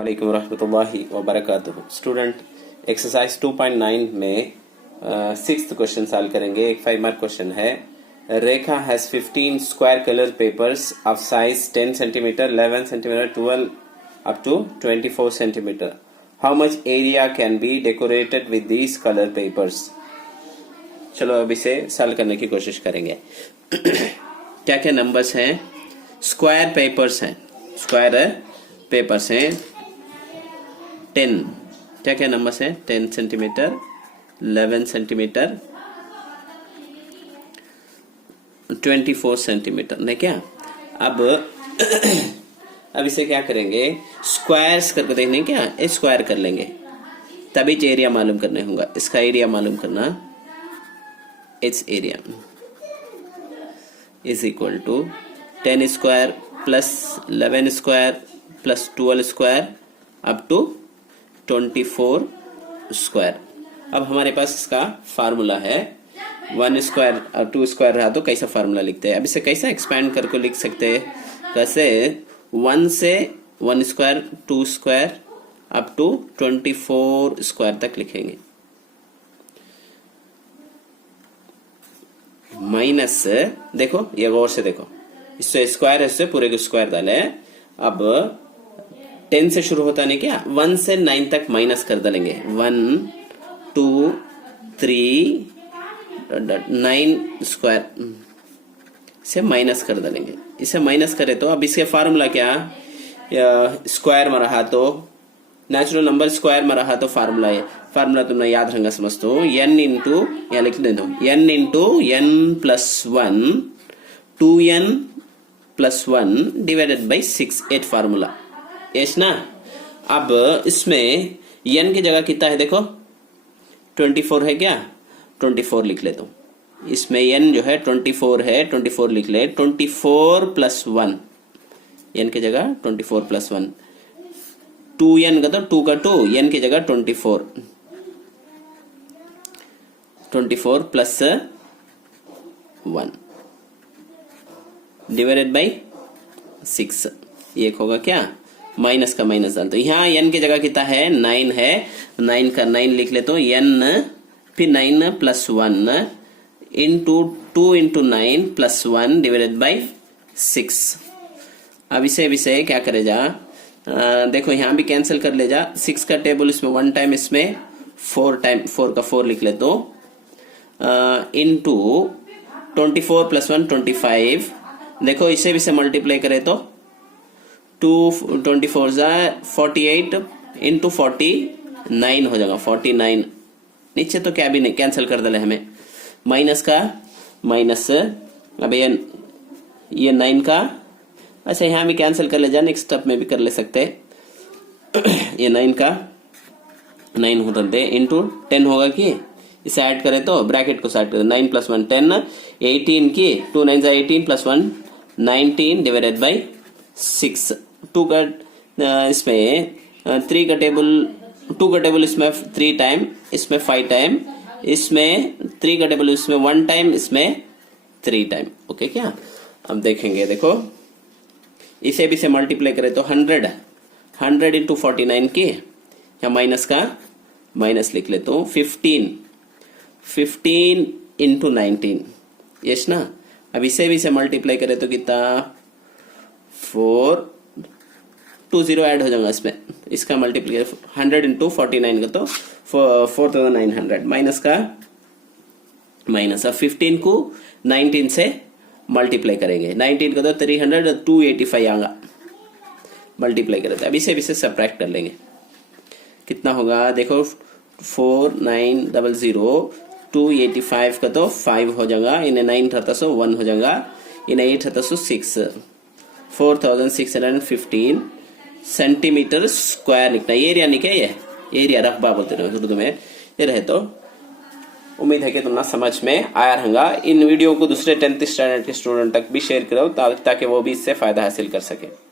वालेकुम रहमतुल्लाहि व बरकातुहू। स्टूडेंट एक्सरसाइज 2.9 में सिक्स्थ क्वेश्चन सॉल्व करेंगे। एक 5 मार्क क्वेश्चन है। Rekha has 15 square colour papers of size 10 centimetre, 11 centimetre, 12 up to 24 centimetre. How much area can be decorated with these colour papers. चलो अब इसे सॉल्व करने की कोशिश करेंगे। क्या क्या नंबर्स हैं? स्क्वायर पेपर्स हैं, स्क्वायर पेपर्स हैं 10। क्या क्या नंबर्स हैं? 10 सेंटीमीटर, 11 सेंटीमीटर, 24 सेंटीमीटर ने क्या। अब अब इसे क्या करेंगे? स्क्वायर्स करके देखने क्या स्क्वायर कर लेंगे, तभी एरिया मालूम करने होगा। इसका एरिया मालूम करना, it's area is equal to 10 square plus 11 square plus 12 square up to 24 square. अब हमारे पास इसका फार्मूला है 1 स्क्वायर और 2 स्क्वायर रहा तो कैसा फार्मूला लिखते हैं? अब इसे कैसा एक्सपैंड करके लिख सकते हैं? कैसे? 1 से 1 square, 2 square up to 24 square तक लिखेंगे। माइनस, देखो ये गौर से देखो, इससे स्क्वायर है, इससे पूरे को स्क्वायर डाले। अब 10 से शुरू होता नहीं क्या, 1 से 9 तक माइनस कर डालेंगे। 1 2 3 9 स्क्वायर से माइनस कर डालेंगे। इसे माइनस करे तो अब इसके फार्मूला क्या, स्क्वायर में रहा तो नेचुरल नंबर स्क्वायर में रहा तो फार्मूला है, फार्मूला तुमने याद रखना समझते हो। n इंटू, यहाँ लिख दे दो, n into n plus 1 2n plus 1 divided by 6, 8 formula yes ना। अब इसमें n की जगह कितना है देखो, 24 है क्या, 24 लिख ले। तो इसमें n जो है 24 है, 24 लिख ले। 24 प्लस 1, n की जगह 24 प्लस 1, 2n का तो 2 का 2, n की जगह 24, 24 प्लस 1 डिवाइडेड बाई 6। ये होगा क्या, माइनस का माइनस डाल। तो यहाँ n की जगह कितना है, 9 है, 9 का 9 लिख ले। तो n फिर 9 plus 1 into 2 into 9 plus 1 divided by 6। अब इसे क्या करे जा, देखो यहाँ भी कैंसिल कर ले जा। 6 का टेबल इसमें 1 टाइम, इसमें 4 टाइम, 4 का 4 लिख ले। तो इंटू 24 प्लस 1 25। देखो इसे भी से मल्टीप्लाई करे तो 2 24 जा 48 इंटू 49 हो जाएगा, 49। नीचे तो क्या भी नहीं, कैंसिल कर दे हमें। माइनस का माइनस, अब ये 9 का, अच्छा यहाँ भी कैंसिल कर ले जा, नेक्स्ट स्टेप में भी कर ले सकते। ये 9 का 9 होता दे इंटू 10 होगा कि इसे ऐड करें तो ब्रैकेट को ऐड करें। 9 प्लस 1 10, 18 की 2 9 जा 18 प्लस 1 19 डिवाइडेड बाई 6। 2 का इसमें 3 का टेबल, 2 का टेबल इसमें 3 टाइम, इसमें 5 टाइम, इसमें 3 का टेबल इसमें 1 टाइम, इसमें 3 टाइम। ओके क्या? अब देखेंगे, देखो इसे भी से मल्टीप्लाई करें तो 100 इंटू 49 की, या माइनस का माइनस लिख लेता हूँ। 15 इंटू 19 यस ना। अब इसे भी से मल्टीप्लाई करें तो कितना, 4 2 0 ऐड हो जाएगा इसमें। इसका मल्टीप्लाई 100 इंटू 49 का तो 4900 माइनस का माइनस। अब 15 को 19 से मल्टीप्लाई करेंगे, 19 का तो 300 285 आएगा, मल्टीप्लाई करें तो अब इसे भी से सब्ट्रैक्ट कर लेंगे। कितना होगा देखो, 4900 285 का तो 5 हो जाएगा, इन्हें 9 रहता सो 1 हो जाएगा, इन्हें 8 रहता सो 6, 4615 सेंटीमीटर स्क्वायर लिखना। एरिया नहीं क्या, ये एरिया रकबा बोलते रहे उर्दू में। ये रहे तो उम्मीद है कि तुमने समझ में आया रहेगा। इन वीडियो को दूसरे 10th स्टैंडर्ड के स्टूडेंट तक भी शेयर करो ताकि वो भी इससे फायदा हासिल कर सके।